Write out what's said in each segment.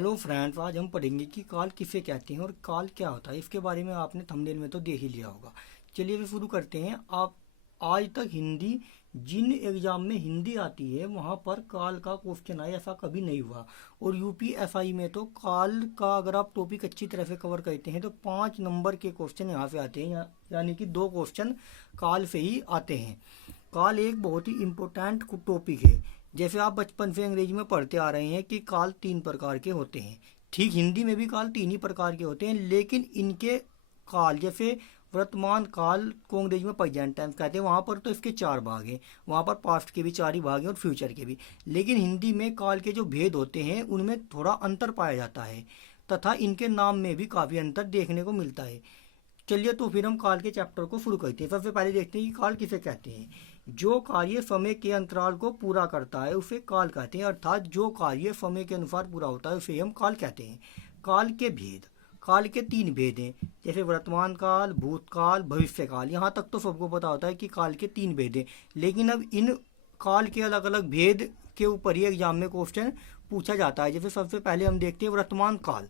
Hello friends, आज हम पढ़ेंगे कि काल किसे कहते हैं और काल क्या होता है। इसके बारे में आपने थंबनेल में तो देख ही लिया होगा। चलिए फिर शुरू करते हैं। आप आज तक हिंदी जिन एग्जाम में हिंदी आती है वहाँ पर काल का क्वेश्चन आए ऐसा कभी नहीं हुआ। और यूपीएसआई में तो काल का अगर आप टॉपिक अच्छी तरह से कवर करते हैं तो 5 नंबर के क्वेश्चन यहाँ से आते हैं, यानी कि 2 क्वेश्चन काल से ही आते हैं। काल एक बहुत ही इम्पोर्टेंट टॉपिक है। जैसे आप बचपन से अंग्रेजी में पढ़ते आ रहे हैं कि काल 3 प्रकार के होते हैं, ठीक हिंदी में भी काल 3 ही प्रकार के होते हैं, लेकिन इनके काल जैसे वर्तमान काल को अंग्रेजी में प्रेजेंट टेंस कहते हैं, वहाँ पर तो इसके 4 भाग हैं। वहाँ पर पास्ट के भी 4 ही भाग हैं और फ्यूचर के भी। लेकिन हिंदी में काल के जो भेद होते हैं उनमें थोड़ा अंतर पाया जाता है तथा इनके नाम में भी काफ़ी अंतर देखने को मिलता है। चलिए तो फिर हम काल के चैप्टर को शुरू करते हैं। सबसे पहले देखते हैं कि काल किसे कहते हैं। जो कार्य समय के अंतराल को पूरा करता है उसे काल कहते हैं, अर्थात जो कार्य समय के अनुसार पूरा होता है उसे हम काल कहते हैं। काल के भेद, काल के 3 भेद हैं, जैसे वर्तमान काल, भूतकाल, भविष्य काल। यहाँ तक तो सबको पता होता है कि काल के 3 भेद हैं, लेकिन अब इन काल के अलग अलग भेद के ऊपर ही एग्जाम में क्वेश्चन पूछा जाता है। जैसे सबसे पहले हम देखते हैं वर्तमान काल।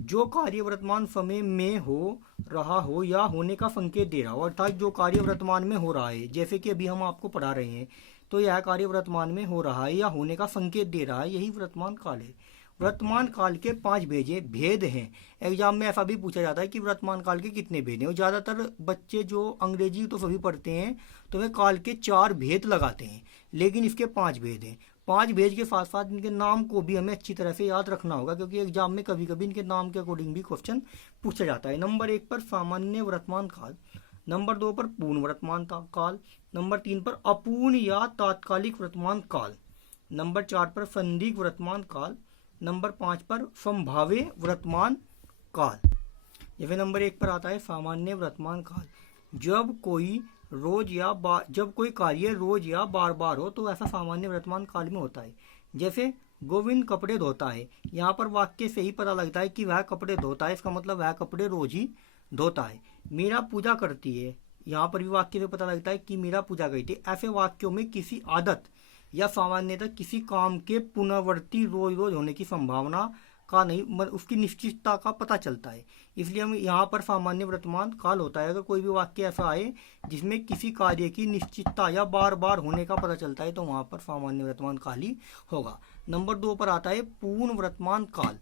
जो कार्य वर्तमान समय में हो रहा हो या होने का संकेत दे रहा हो, अर्थात जो कार्य वर्तमान में हो रहा है, जैसे कि अभी हम आपको पढ़ा रहे हैं, तो यह कार्य वर्तमान में हो रहा है या होने का संकेत दे रहा है, यही वर्तमान काल है। वर्तमान काल के 5 भेद हैं। एग्जाम में ऐसा भी पूछा जाता है कि वर्तमान काल के कितने भेद हैं, और ज़्यादातर बच्चे जो अंग्रेजी तो सभी पढ़ते हैं तो वे काल के 4 भेद लगाते हैं, लेकिन इसके 5 भेद हैं। 5 भेद के साथ साथ इनके नाम को भी हमें अच्छी तरह से याद रखना होगा, क्योंकि एग्जाम में कभी कभी इनके नाम के अकॉर्डिंग भी क्वेश्चन पूछा जाता है। नंबर 1 पर सामान्य वर्तमान काल, नंबर 2 पर पूर्ण वर्तमान काल, नंबर 3 पर अपूर्ण या तात्कालिक वर्तमान काल, नंबर 4 पर संदिग्ध वर्तमान काल, नंबर 5 पर संभाव्य वर्तमान काल। जैसे नंबर 1 पर आता है सामान्य वर्तमान काल। जब कोई कार्य रोज या बार बार हो तो ऐसा सामान्य वर्तमान काल में होता है। जैसे गोविंद कपड़े धोता है, यहाँ पर वाक्य से ही पता लगता है कि वह कपड़े धोता है, इसका मतलब वह कपड़े रोज ही धोता है। मीरा पूजा करती है, यहाँ पर भी वाक्य से पता लगता है कि मीरा पूजा करती है। ऐसे वाक्यों में किसी आदत या सामान्यतः किसी काम के पुनरावृत्ति रोज रोज होने की संभावना का नहीं, उसकी निश्चितता का पता चलता है। इसलिए हम यहाँ पर सामान्य वर्तमान काल होता है। अगर कोई भी वाक्य ऐसा आए जिसमें किसी कार्य की निश्चितता या बार बार होने का पता चलता है तो वहाँ पर सामान्य वर्तमान काल ही होगा। नंबर 2 पर आता है पूर्ण वर्तमान काल,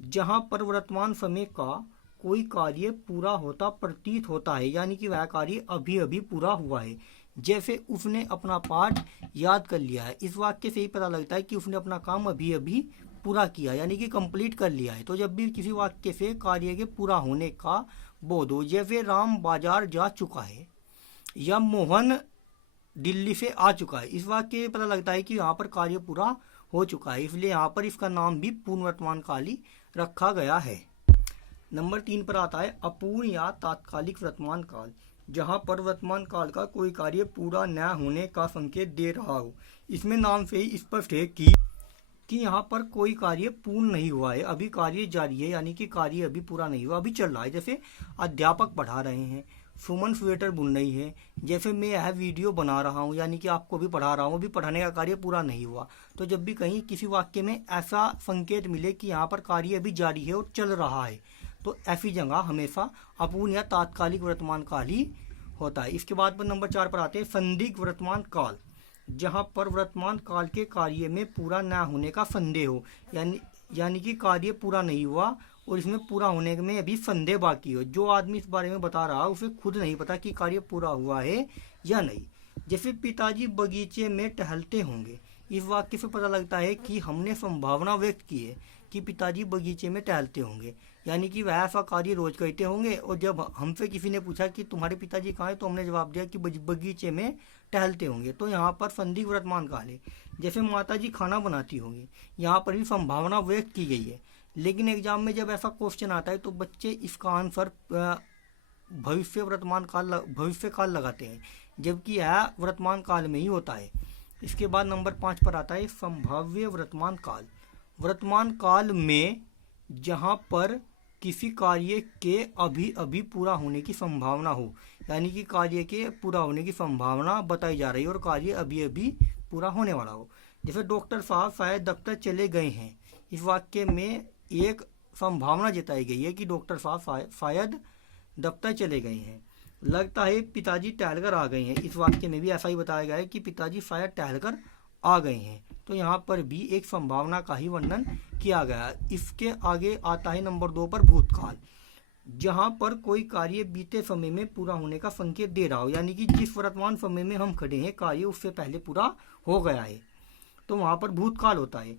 जहाँ पर वर्तमान समय का कोई कार्य पूरा होता प्रतीत होता है, यानी कि वह कार्य अभी अभी पूरा हुआ है। जैसे उसने अपना पाठ याद कर लिया है, इस वाक्य से ही पता लगता है कि उसने अपना काम अभी अभी पूरा किया, यानी कि कंप्लीट कर लिया है। तो जब भी किसी वाक्य से कार्य के पूरा होने का बोध हो, जैसे राम बाजार जा चुका है या मोहन दिल्ली से आ चुका है, इस वाक्य से पता लगता है कि यहाँ पर कार्य पूरा हो चुका है, इसलिए यहाँ पर इसका नाम भी पूर्ण वर्तमान काल ही रखा गया है। नंबर 3 पर आता है अपूर्ण या तात्कालिक वर्तमान काल, जहाँ पर वर्तमान काल का कोई कार्य पूरा न होने का संकेत दे रहा हो। इसमें नाम से ही स्पष्ट है कि यहाँ पर कोई कार्य पूर्ण नहीं हुआ है, अभी कार्य जारी है, यानी कि कार्य अभी पूरा नहीं हुआ, अभी चल रहा है। जैसे अध्यापक पढ़ा रहे हैं, सुमन स्वेटर बुन रही है, जैसे मैं यह वीडियो बना रहा हूँ, यानी कि आपको भी पढ़ा रहा हूँ, अभी पढ़ाने का कार्य पूरा नहीं हुआ। तो जब भी कहीं किसी वाक्य में ऐसा संकेत मिले कि यहाँ पर कार्य अभी जारी है और चल रहा है, तो ऐसी जगह हमेशा अपूर्ण या तात्कालिक वर्तमान काल ही होता है। इसके बाद पर नंबर 4 पर आते हैं संदिग्ध वर्तमान काल, जहाँ पर वर्तमान काल के कार्य में पूरा न होने का संदेह हो, यानी कि कार्य पूरा नहीं हुआ और इसमें पूरा होने में अभी संदेह बाकी हो। जो आदमी इस बारे में बता रहा है उसे खुद नहीं पता कि कार्य पूरा हुआ है या नहीं। जैसे पिताजी बगीचे में टहलते होंगे, इस वाक्य से पता लगता है कि हमने संभावना व्यक्त की है कि पिताजी बगीचे में टहलते होंगे, यानी कि वह ऐसा कार्य रोज करते होंगे। और जब हमसे किसी ने पूछा कि तुम्हारे पिताजी कहाँ हैं, तो हमने जवाब दिया कि बगीचे में टहलते होंगे, तो यहाँ पर संदिग्ध वर्तमान काल है। जैसे माता जी खाना बनाती होंगी, यहाँ पर भी संभावना व्यक्त की गई है, लेकिन एग्जाम में जब ऐसा क्वेश्चन आता है तो बच्चे इसका आंसर भविष्य काल लगाते हैं, जबकि यह वर्तमान काल में ही होता है। इसके बाद नंबर 5 पर आता है संभाव्य वर्तमान काल। वर्तमान काल में जहाँ पर किसी कार्य के अभी अभी पूरा होने की संभावना हो, यानी कि कार्य के पूरा होने की संभावना बताई जा रही है और कार्य अभी अभी पूरा होने वाला हो। जैसे डॉक्टर साहब शायद दफ्तर चले गए हैं, इस वाक्य में एक संभावना जताई गई है कि डॉक्टर साहब शायद दफ्तर चले गए हैं। लगता है पिताजी टहलकर आ गए हैं। इस वाक्य में भी ऐसा ही बताया गया है कि पिताजी शायद टहलकर आ गए हैं। तो यहाँ पर भी एक संभावना का ही वर्णन किया गया है। इसके आगे आता है नंबर 2 पर भूतकाल, जहाँ पर कोई कार्य बीते समय में पूरा होने का संकेत दे रहा हो, यानी कि जिस वर्तमान समय में हम खड़े हैं कार्य उससे पहले पूरा हो गया है, तो वहाँ पर भूतकाल होता है।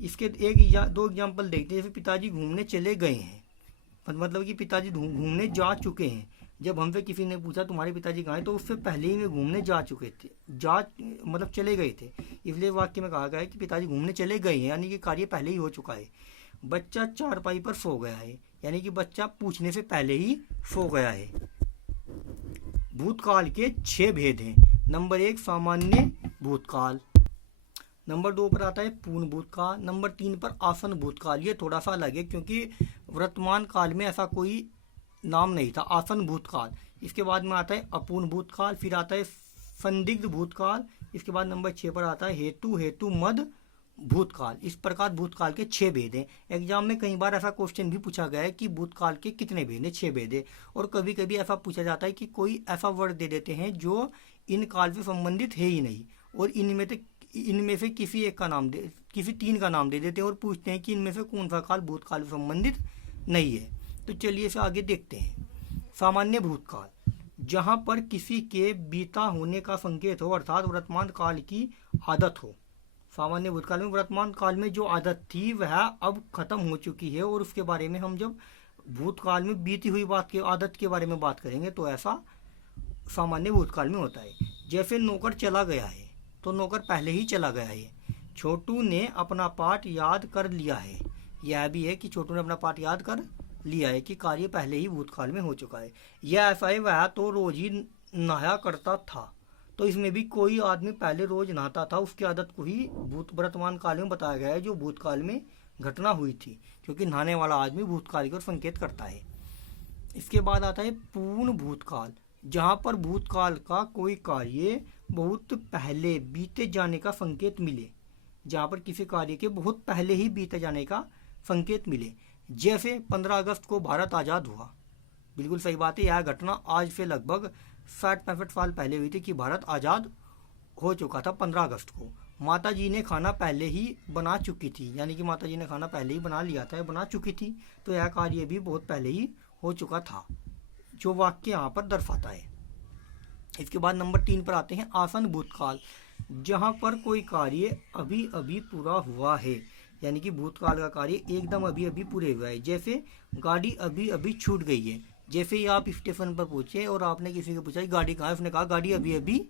इसके दो एग्जाम्पल देखते हैं। जैसे पिताजी घूमने चले गए हैं, मतलब कि पिताजी घूमने जा चुके हैं। जब हमसे किसी ने पूछा तुम्हारे पिताजी कहाँ हैं, तो उससे पहले ही वे घूमने जा चुके थे, मतलब चले गए थे। इसलिए वाक्य में कहा गया है कि पिताजी घूमने चले गए हैं, यानी कि कार्य पहले ही हो चुका है। बच्चा चारपाई पर सो गया है, यानी कि बच्चा पूछने से पहले ही सो गया है। भूतकाल के 6 भेद हैं। नंबर 1 सामान्य भूतकाल, नंबर 2 पर आता है पूर्ण भूतकाल, नंबर 3 पर आसन भूतकाल। ये थोड़ा सा अलग है क्योंकि वर्तमान काल में ऐसा कोई नाम नहीं था, आसन भूतकाल। इसके बाद में आता है अपूर्ण भूतकाल, फिर आता है संदिग्ध भूतकाल। इसके बाद नंबर 6 पर आता है हेतु मद भूतकाल। इस प्रकार भूतकाल के 6 भेद हैं। एग्जाम में कई बार ऐसा क्वेश्चन भी पूछा गया है कि भूतकाल के कितने भेद हैं, 6 भेद हैं। और कभी कभी ऐसा पूछा जाता है कि कोई ऐसा वर्ड दे देते हैं जो इन काल से संबंधित है ही नहीं, और इनमें से किसी एक का नाम दे, किसी 3 का नाम दे देते हैं और पूछते हैं कि इनमें से कौन सा काल भूतकाल से संबंधित नहीं है। तो चलिए इसे आगे देखते हैं। सामान्य भूतकाल, जहां पर किसी के बीता होने का संकेत हो, अर्थात वर्तमान काल की आदत हो। सामान्य भूतकाल में वर्तमान काल में जो आदत थी वह अब खत्म हो चुकी है, और उसके बारे में हम जब भूतकाल में बीती हुई बात के आदत के बारे में बात करेंगे तो ऐसा सामान्य भूतकाल में होता है। जैसे नौकर चला गया है, तो नौकर पहले ही चला गया है। छोटू ने अपना पाठ याद कर लिया है, यह भी है कि छोटू ने अपना पाठ याद कर लिया है कि कार्य पहले ही भूतकाल में हो चुका है। यह ऐसा है वह तो रोज ही नहाया करता था, तो इसमें भी कोई आदमी पहले रोज नहाता था, उसकी आदत को ही वर्तमान काल में बताया गया है जो भूतकाल में घटना हुई थी, क्योंकि नहाने वाला आदमी भूतकाल की ओर संकेत करता है। इसके बाद आता है पूर्ण भूतकाल, जहाँ पर भूतकाल का कोई कार्य बहुत पहले बीते जाने का संकेत मिले, जहाँ पर किसी कार्य के बहुत पहले ही बीते जाने का संकेत मिले। जैसे 15 अगस्त को भारत आज़ाद हुआ, बिल्कुल सही बात है। यह घटना आज से लगभग 60-65 साल पहले हुई थी कि भारत आज़ाद हो चुका था 15 अगस्त को। माता जी ने खाना पहले ही बना चुकी थी, यानी कि माता जी ने खाना पहले ही बना लिया था, बना चुकी थी, तो यह कार्य भी बहुत पहले ही हो चुका था, जो वाक्य यहाँ पर दर्शाता है। इसके बाद नंबर 3 पर आते हैं आसन भूतकाल, जहाँ पर कोई कार्य अभी अभी पूरा हुआ है, यानी कि भूतकाल का कार्य एकदम अभी अभी पूरे हुआ है। जैसे गाड़ी अभी अभी छूट गई है। जैसे ही आप स्टेशन पर पहुंचे और आपने किसी को पूछा गाड़ी कहाँ है, उसने कहा गाड़ी अभी अभी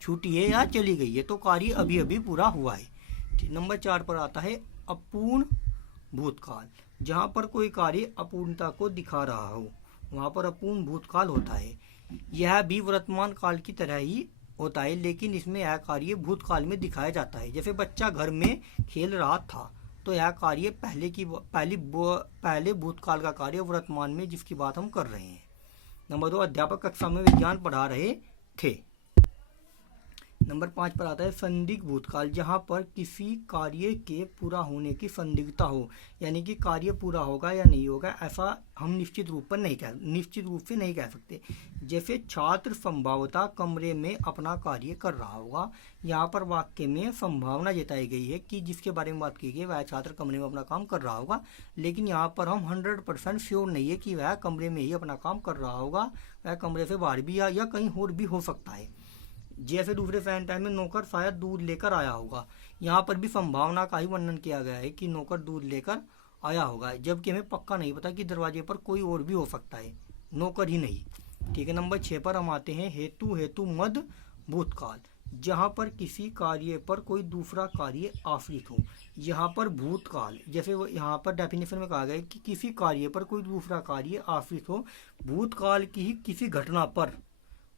छूटी है या चली गई है, तो कार्य अभी अभी पूरा हुआ है। नंबर 4 पर आता है अपूर्ण भूतकाल, जहाँ पर कोई कार्य अपूर्णता को दिखा रहा हो, वहाँ पर अपूर्ण भूतकाल होता है। यह भी वर्तमान काल की तरह ही होता है, लेकिन इसमें यह कार्य भूतकाल में दिखाया जाता है। जैसे बच्चा घर में खेल रहा था, तो यह कार्य पहले भूतकाल का कार्य वर्तमान में जिसकी बात हम कर रहे हैं। नंबर 2 अध्यापक कक्षा में विज्ञान पढ़ा रहे थे। नंबर 5 पर आता है संदिग्ध भूतकाल, जहाँ पर किसी कार्य के पूरा होने की संदिग्धता हो, यानी कि कार्य पूरा होगा या नहीं होगा ऐसा हम निश्चित रूप से नहीं कह सकते। जैसे छात्र संभवतः कमरे में अपना कार्य कर रहा होगा, यहाँ पर वाक्य में संभावना जताई गई है कि जिसके बारे में बात की गई वह छात्र कमरे में अपना काम कर रहा होगा, लेकिन यहाँ पर हम 100% श्योर नहीं है कि वह कमरे में ही अपना काम कर रहा होगा, वह कमरे से बाहर भी या कहीं और भी हो सकता है। जैसे दूसरे फैन टाइम में नौकर शायद दूध लेकर आया होगा, यहाँ पर भी संभावना का ही वर्णन किया गया है कि नौकर दूध लेकर आया होगा, जबकि हमें पक्का नहीं पता कि दरवाजे पर कोई और भी हो सकता है, नौकर ही नहीं। ठीक है, नंबर 6 पर हम आते हैं हेतु मद भूतकाल, जहाँ पर किसी कार्य पर कोई दूसरा कार्य आश्रित हो। यहाँ पर भूतकाल, जैसे यहाँ पर डेफिनेशन में कहा गया है कि किसी कार्य पर कोई दूसरा कार्य आश्रित हो, भूतकाल की ही किसी घटना पर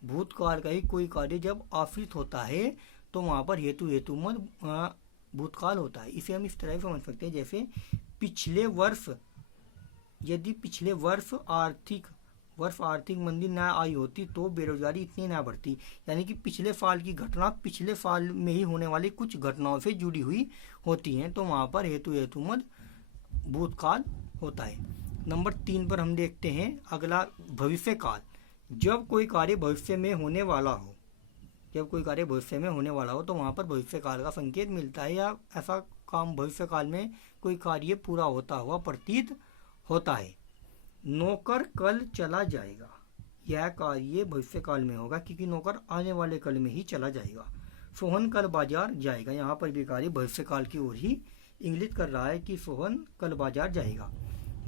भूतकाल का ही कोई कार्य जब आश्रित होता है तो वहाँ पर हेतु मद भूतकाल होता है। इसे हम इस तरह समझ सकते हैं, जैसे पिछले वर्ष, यदि पिछले वर्ष आर्थिक मंदी न आई होती तो बेरोजगारी इतनी न बढ़ती, यानी कि पिछले साल की घटना पिछले साल में ही होने वाली कुछ घटनाओं से जुड़ी हुई होती हैं, तो वहाँ पर हेतु मद भूतकाल होता है। नंबर 3 पर हम देखते हैं अगला भविष्य काल। जब कोई कार्य भविष्य में होने वाला हो, जब कोई कार्य भविष्य में होने वाला हो तो वहाँ पर भविष्य काल का संकेत मिलता है, या ऐसा काम भविष्य काल में कोई कार्य पूरा होता हुआ प्रतीत होता है। नौकर कल चला जाएगा, यह कार्य भविष्य काल में होगा क्योंकि नौकर आने वाले कल में ही चला जाएगा। सोहन कल बाजार जाएगा, यहाँ पर भी कार्य भविष्य काल की ओर ही इंगित कर रहा है कि सोहन कल बाजार जाएगा।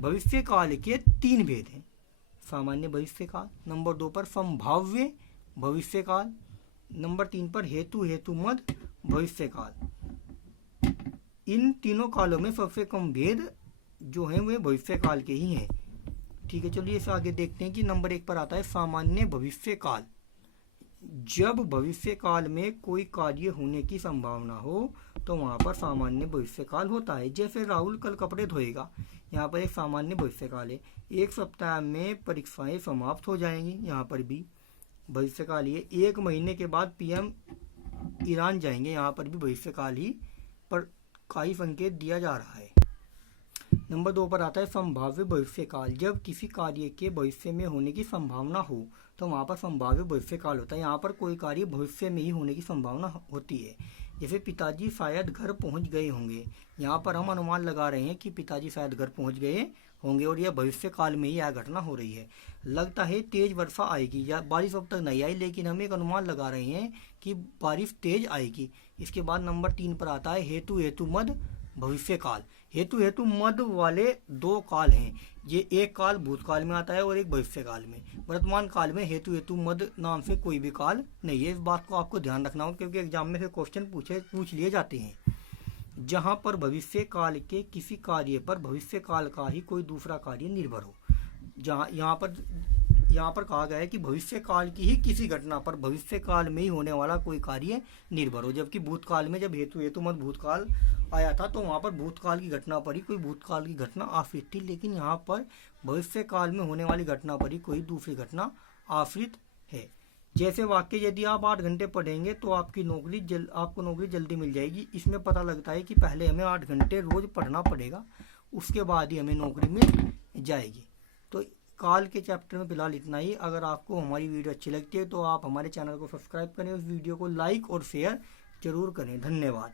भविष्य काल के 3 भेद हैं। सामान्य भविष्य काल, नंबर 2 पर संभाव्य भविष्य काल, नंबर 3 पर हेतु मद भविष्य काल। इन तीनों कालों में सबसे कम भेद जो हैं वे भविष्य काल के ही हैं। ठीक है, चलिए इसे आगे देखते हैं कि नंबर 1 पर आता है सामान्य भविष्य काल। जब भविष्य काल में कोई कार्य होने की संभावना हो तो वहाँ पर सामान्य भविष्य काल होता है। जैसे राहुल कल कपड़े धोएगा, यहाँ पर एक सामान्य भविष्य काल है। 1 सप्ताह में परीक्षाएं समाप्त हो जाएंगी, यहाँ पर भी भविष्य काल ही है। 1 महीने के बाद पीएम ईरान जाएंगे, यहाँ पर भी भविष्य काल ही पर का ही संकेत दिया जा रहा है। नंबर 2 पर आता है संभाव्य भविष्य काल। जब किसी कार्य के भविष्य में होने की संभावना हो तो वहाँ पर संभाव्य भविष्य काल होता है। यहाँ पर कोई कार्य भविष्य में ही होने की संभावना होती है। जैसे पिताजी शायद घर पहुँच गए होंगे, यहाँ पर हम अनुमान लगा रहे हैं कि पिताजी शायद घर पहुँच गए होंगे और यह भविष्य काल में ही यह घटना हो रही है। लगता है तेज वर्षा आएगी, या बारिश अब तक नहीं आई लेकिन हम एक अनुमान लगा रहे हैं कि बारिश तेज आएगी। इसके बाद नंबर 3 पर आता है हेतु मद भविष्य काल। हेतु मद वाले 2 काल हैं, ये एक काल भूतकाल में आता है और एक भविष्य काल में। वर्तमान काल में हेतु मद नाम से कोई भी काल नहीं है। इस बात को आपको ध्यान रखना होगा क्योंकि एग्जाम में से क्वेश्चन पूछ लिए जाते हैं। जहाँ पर भविष्य काल के किसी कार्य पर भविष्य काल का ही कोई दूसरा कार्य निर्भर हो, जहाँ यहाँ पर कहा गया है कि भविष्य काल की ही किसी घटना पर भविष्य काल में ही होने वाला कोई कार्य निर्भर हो, जबकि भूतकाल में जब हेतु मद भूतकाल आया था तो वहाँ पर भूतकाल की घटना पर ही कोई भूतकाल की घटना आश्रित थी, लेकिन यहाँ पर भविष्य काल में होने वाली घटना पर ही कोई दूसरी घटना आश्रित है। जैसे वाक्य यदि आप 8 घंटे पढ़ेंगे तो आपको नौकरी जल्दी मिल जाएगी। इसमें पता लगता है कि पहले हमें 8 घंटे रोज पढ़ना पड़ेगा, उसके बाद ही हमें नौकरी मिल जाएगी। तो काल के चैप्टर में फिलहाल इतना ही। अगर आपको हमारी वीडियो अच्छी लगती है तो आप हमारे चैनल को सब्सक्राइब करें, उस वीडियो को लाइक और शेयर जरूर करें। धन्यवाद।